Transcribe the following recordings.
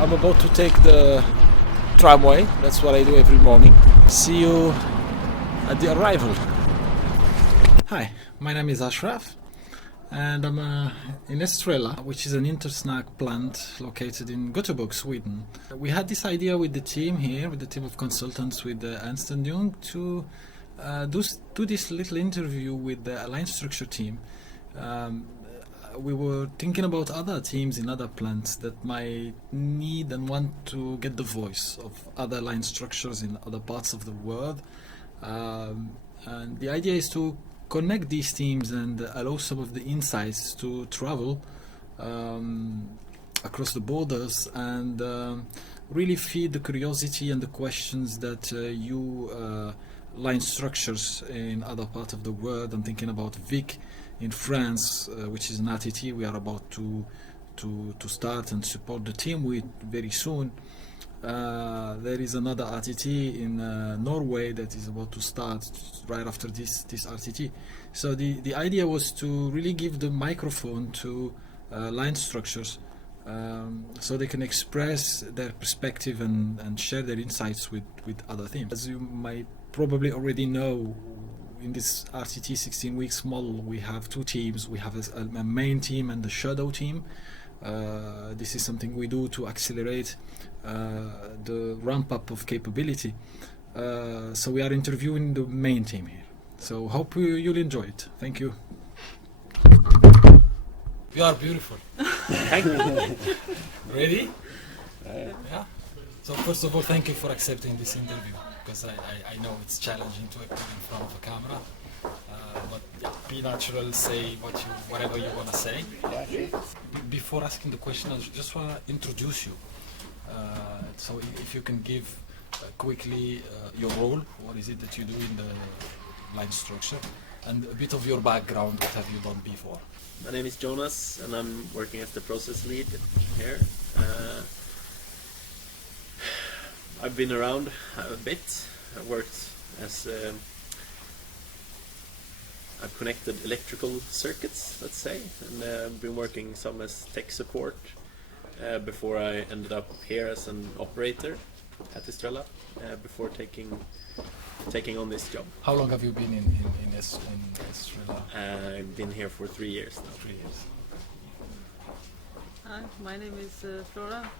I'm about to take the tramway. That's what I do every morning. See you at the arrival. Hi, my name is Ashraf and I'm in Estrella, which is an intersnack plant located in Göteborg, Sweden. We had this idea with the team here, with the team of consultants with Ernst & Young, to do this little interview with the line structure team. We were thinking about other teams in other plants that might need and want to get the voice of other line structures in other parts of the world. And the idea is to connect these teams and allow some of the insights to travel across the borders and really feed the curiosity and the questions that you line structures in other parts of the world. I'm thinking about Vic in France, which is an RTT we are about to start and support the team with very soon. There is another RTT in Norway that is about to start right after this RTT. So the idea was to really give the microphone to line structures so they can express their perspective and share their insights with other teams. As you might probably already know, in this RTT 16 weeks model we have two teams. We have a main team and the shadow team. This is something we do to accelerate the ramp up of capability. So we are interviewing the main team here. So hope you'll enjoy it. Thank you. You are beautiful. Thank you. Ready? Yeah. So first of all, thank you for accepting this interview, because I know it's challenging to appear in front of a camera. But yeah, be natural, say whatever you want to say. Before asking the question, I just want to introduce you. So if you can give quickly your role, what is it that you do in the line structure, and a bit of your background, what have you done before? My name is Jonas and I'm working as the process lead here. I've been around a bit. I worked as I've connected electrical circuits, let's say, and I've been working some as tech support before I ended up here as an operator at Estrella before taking on this job. How long have you been in Estrella? I've been here for 3 years now. 3 years. Hi, my name is Flora.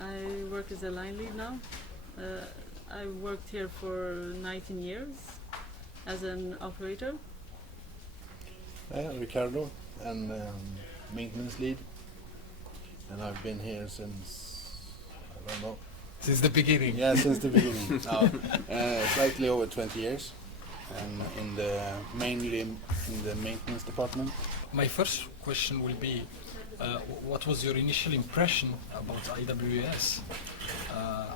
I work as a line lead now. I worked here for 19 years as an operator. Ricardo, and maintenance lead, and I've been here since, I don't know. Since the beginning? Yeah, since the beginning. Now, slightly over 20 years, and mainly in the maintenance department. My first question will be, what was your initial impression about IWS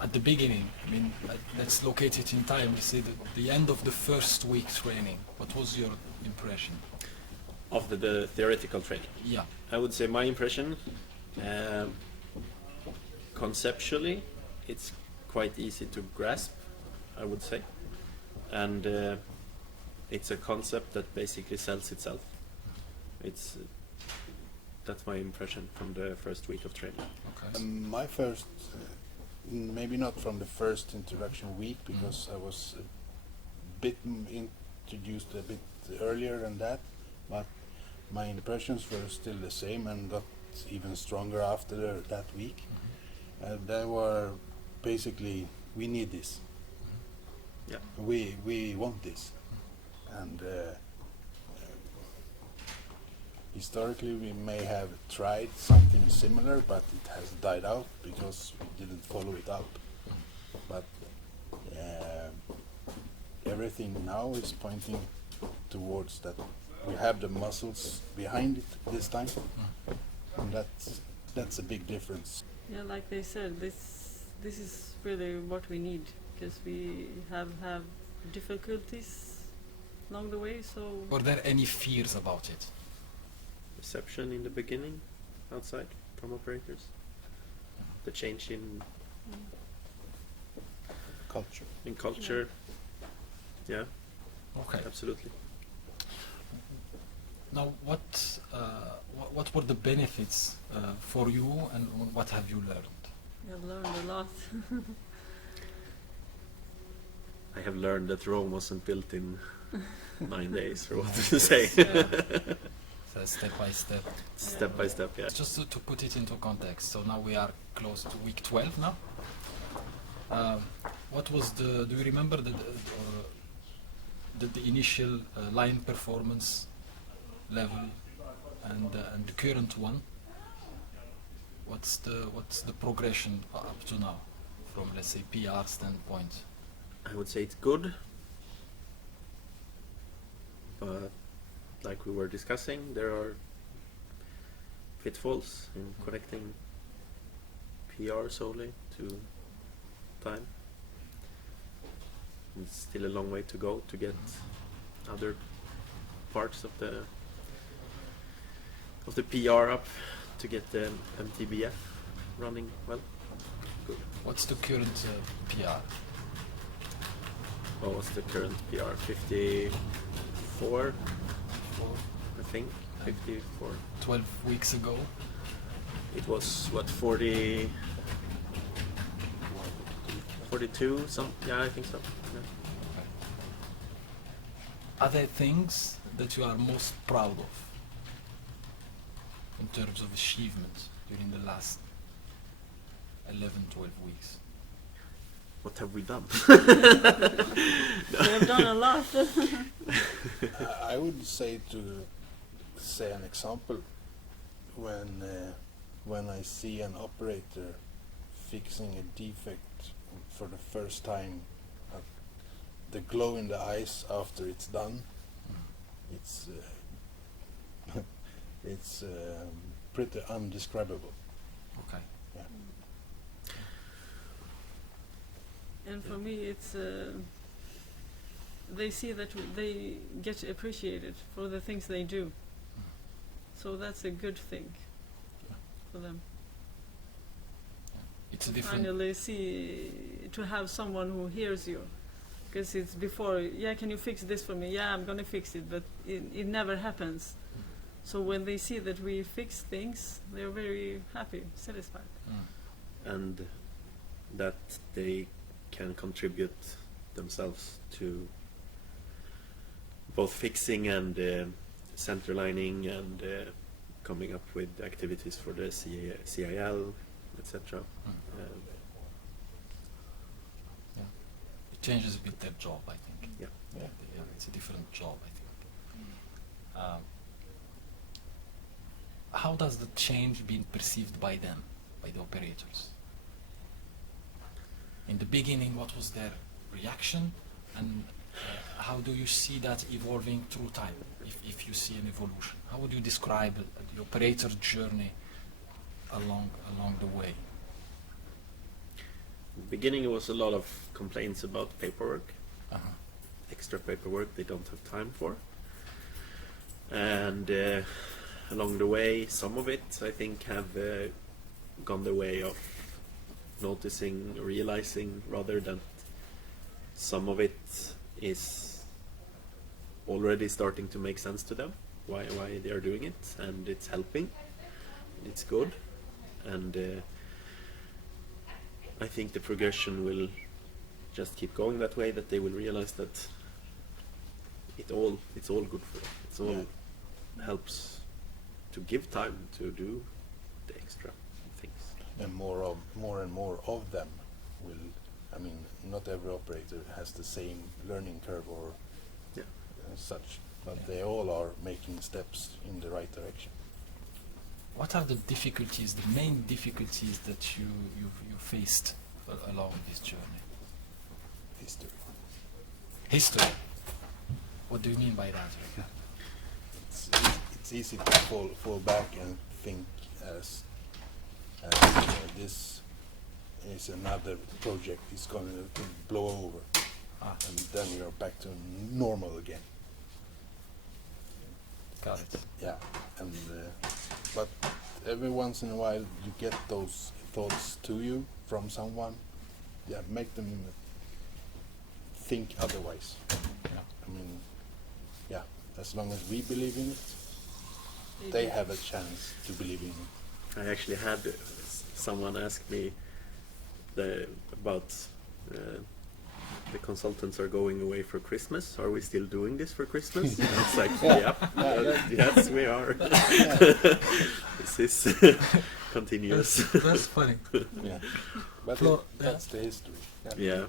at the beginning? I mean, let's locate it in time. We say the end of the first week training. What was your impression? Of the theoretical training? Yeah. I would say my impression, conceptually, it's quite easy to grasp, I would say. And it's a concept that basically sells itself. That's my impression from the first week of training. Okay. My first, maybe not from the first introduction week, because I was a bit introduced a bit earlier than that, but my impressions were still the same and got even stronger after that week. They were basically, we need this. Yeah. We want this, and historically we may have tried something similar, but it has died out because we didn't follow it up. But everything now is pointing towards that we have the muscles behind it this time, and that's a big difference. Yeah, like they said, this is really what we need, because we have difficulties along the way. So were there any fears about it? Reception in the beginning, outside from operators. The change in culture. Yeah. Okay. Absolutely. Now, what were the benefits for you, and what have you learned? I've learned a lot. I have learned that Rome wasn't built in 9 days, or what to say. Yeah. So step by step. Step by step, yeah. Just to put it into context, so now we are close to week 12 now. What was do you remember the initial line performance level and the current one? What's the progression up to now from, let's say, PR standpoint? I would say it's good, but like we were discussing, there are pitfalls in connecting PR solely to time. It's still a long way to go to get other parts of the PR up, to get the MTBF running well. Good. What's the current PR? What was the current PR? 54, I think. 54. 12 weeks ago. It was what, 40, 42? Yeah, I think so. Yeah. Are there things that you are most proud of in terms of achievements during the last 11, 12 weeks? What have we done? We have done a lot. I would say, to say an example, when I see an operator fixing a defect for the first time, the glow in the eyes after it's done, it's pretty undescribable. Okay. Yeah. And for me, it's they see that they get appreciated for the things they do. So that's a good thing for them. It's To a different. finally see, to have someone who hears you. Because it's before, yeah, can you fix this for me? Yeah, I'm gonna fix it, but it never happens. So when they see that we fix things, they're very happy, satisfied. And that they can contribute themselves to both fixing and centerlining and coming up with activities for the CIL, etc. Yeah. It changes a bit their job, I think. Yeah. Yeah, it's a different job, I think. How does the change being perceived by them, by the operators? In the beginning, what was their reaction, and how do you see that evolving through time, if you see an evolution? How would you describe the operator journey along the way? In the beginning, it was a lot of complaints about paperwork, Uh-huh. extra paperwork they don't have time for. And along the way, some of it, I think, have gone the way of noticing, realizing, rather than some of it is already starting to make sense to them, why they are doing it, and it's helping, it's good, and I think the progression will just keep going that way, that they will realize that it's all good for them. It's all helps to give time to do the extra things. And more and more of them will. I mean, not every operator has the same learning curve or such, but they all are making steps in the right direction. What are the difficulties, the main difficulties that you faced along this journey? History. What do you mean by that? It's easy to fall back and think as this is another project, it's going to blow over, and then you're back to normal again. Got it. Yeah, and but every once in a while you get those thoughts to you from someone. Yeah, make them think otherwise. Yeah. I mean, yeah, as long as we believe in it, they have a chance to believe in it. I actually had someone ask me about the consultants are going away for Christmas. Are we still doing this for Christmas? And it's like, yes, we are. This is continuous. That's funny. Yeah, but Flora, that's the history. Yeah.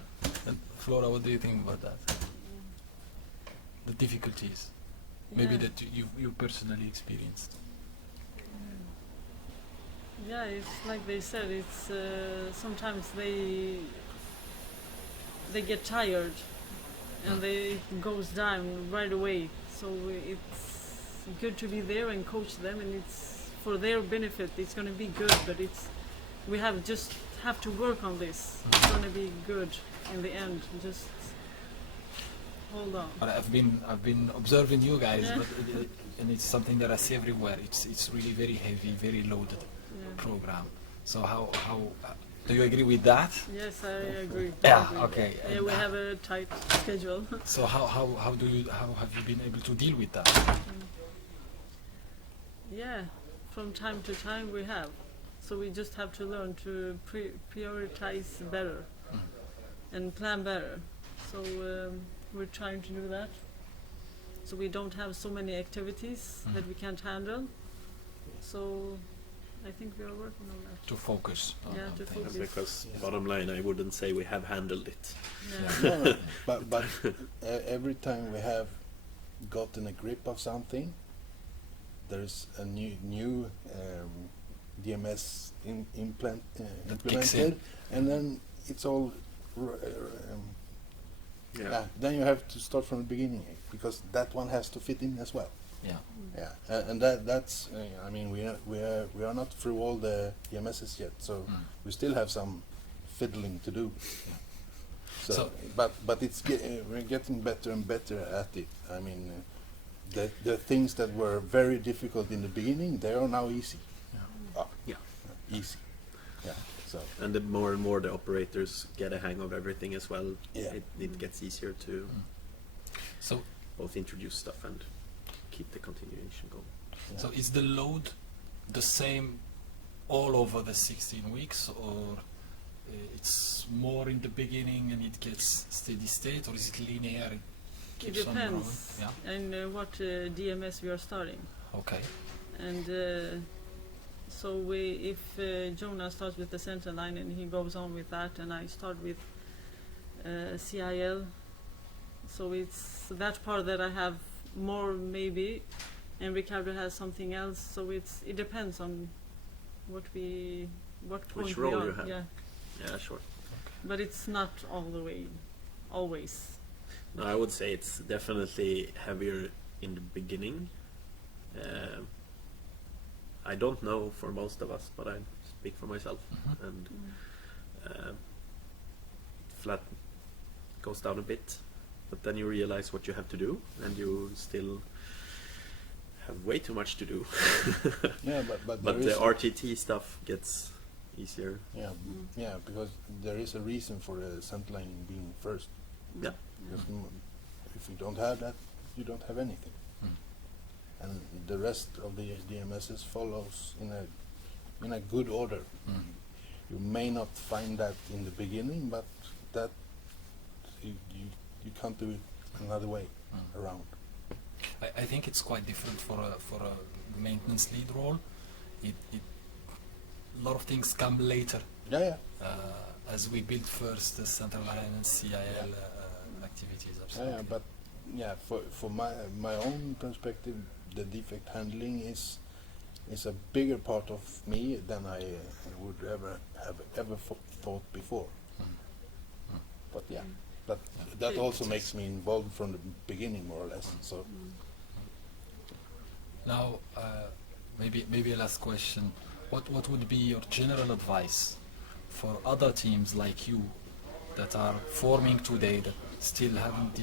And Flora, what do you think about that? The difficulties, maybe Yeah. that you personally experienced. Yeah, it's like they said. It's sometimes they get tired, and it goes down right away. So it's good to be there and coach them, and it's for their benefit. It's going to be good, but we have to work on this. It's going to be good in the end. Just hold on. But I've been observing you guys, Yeah. but and it's something that I see everywhere. It's really very heavy, very loaded Yeah. program. So how do you agree with that? Yes, I agree. Yeah, I agree. okay. Yeah, And we have a tight schedule. So how have you been able to deal with that? Yeah, from time to time we have. So we just have to learn to prioritize better and plan better. So we're trying to do that. So we don't have so many activities that we can't handle. So I think we are working on that. To focus on, Yeah, on to things. focus. Because bottom line, I wouldn't say we have handled it. Yeah. No, but every time we have gotten a grip of something, there's a new DMS implemented, and then it's all. Then you have to start from the beginning because that one has to fit in as well. Yeah. Yeah, and that's. I mean, we are not through all the DMSs yet, so we still have some fiddling to do. So but it's we're getting better and better at it. I mean, the things that were very difficult in the beginning, they are now easy. Easy. Yeah. So. And the more and more the operators get a hang of everything as well, it gets easier to So both introduce stuff and keep the continuation going. Yeah. So is the load the same all over the 16 weeks, or it's more in the beginning and it gets steady state, or is it linear? It Keeps on growing? depends Yeah. on what DMS we are starting. Okay. And so if Jonas starts with the center line and he goes on with that, and I start with CIL, so it's that part that I have more maybe, and Ricardo has something else. So it depends on what point Which we role are. you have. Yeah, Yeah, sure. but it's not all the way, always. No, I would say it's definitely heavier in the beginning. I don't know for most of us, but I speak for myself. And flat goes down a bit, but then you realize what you have to do, and you still have way too much to do. Yeah, but But there the is RTT stuff gets easier. yeah, because there is a reason for the center line being first. Yeah. Because if you don't have that, you don't have anything. And the rest of the DMSs follows in a good order. You may not find that in the beginning, but that you can't do it another way around. I think it's quite different for a maintenance lead role. A lot of things come later. Yeah. As we build first the center line and CIL activities. Absolutely. But for my own perspective, the defect handling is a bigger part of me than I would ever thought before. But that also makes me involved from the beginning, more or less. So Now, maybe a last question. What would be your general advice for other teams like you that are forming today, that still haven't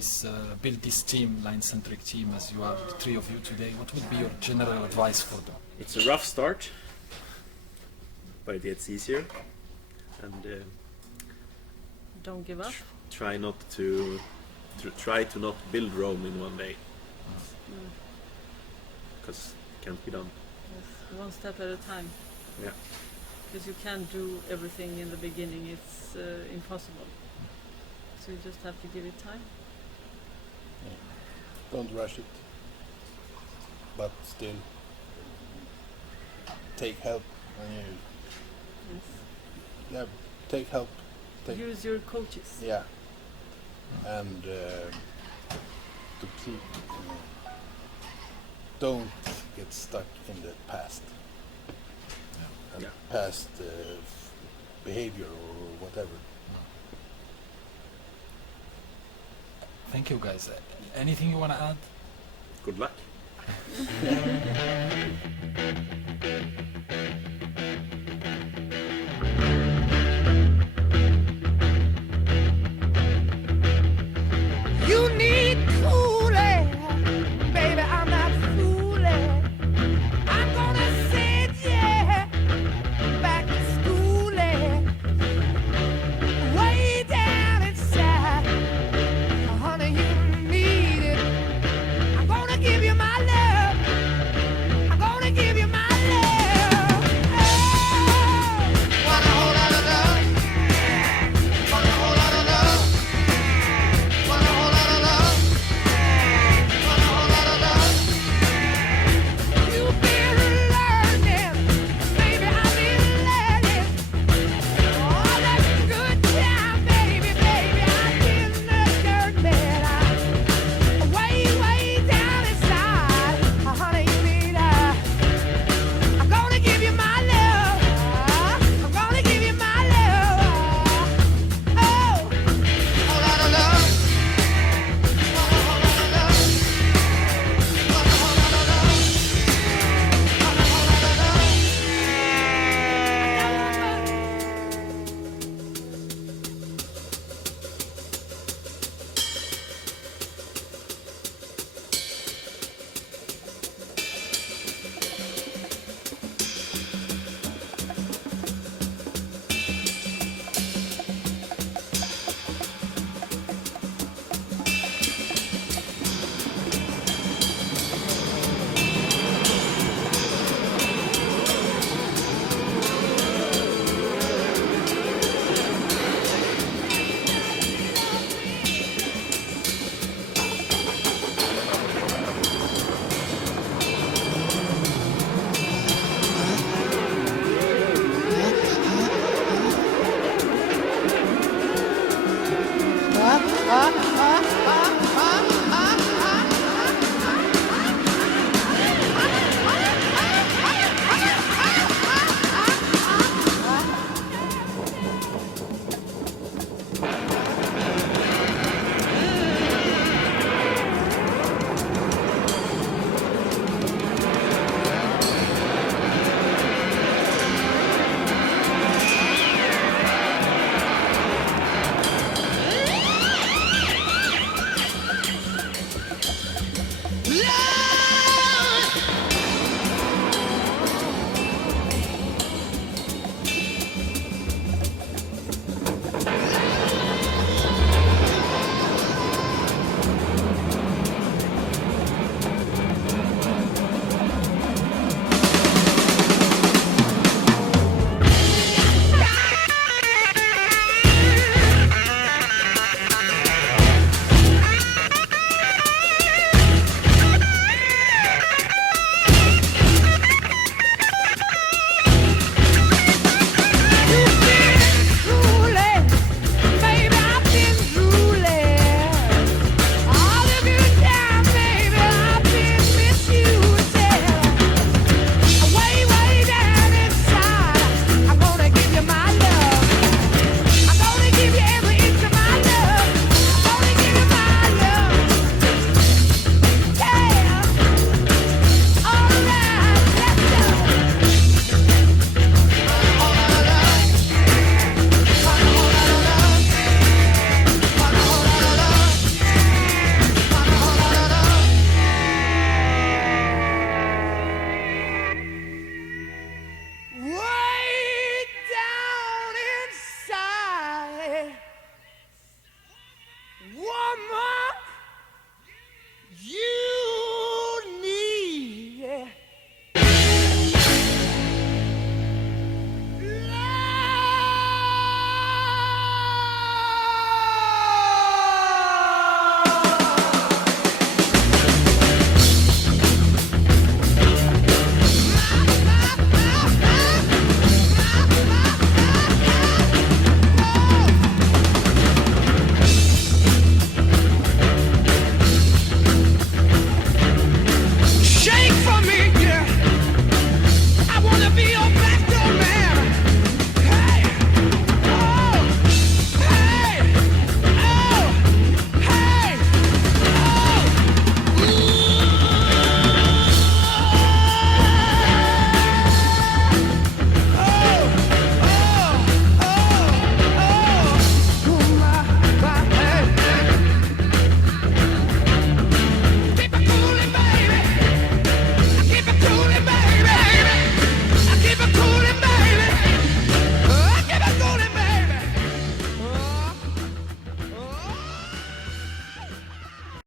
built this team, line-centric team, as you are, the three of you today? What would be your general advice for them? It's a rough start, but it gets easier. And Don't give up. try to not build Rome in one day, because it can't be done. Yes, one step at a time. Yeah. because you can't do everything in the beginning. It's impossible. So you just have to give it time. Don't rush it, but still take help when you Yes. take help. Take, Use your coaches. yeah, and to keep don't get stuck in the past and Yeah. past behavior or whatever. Thank you, guys. Anything you want to add? Good luck.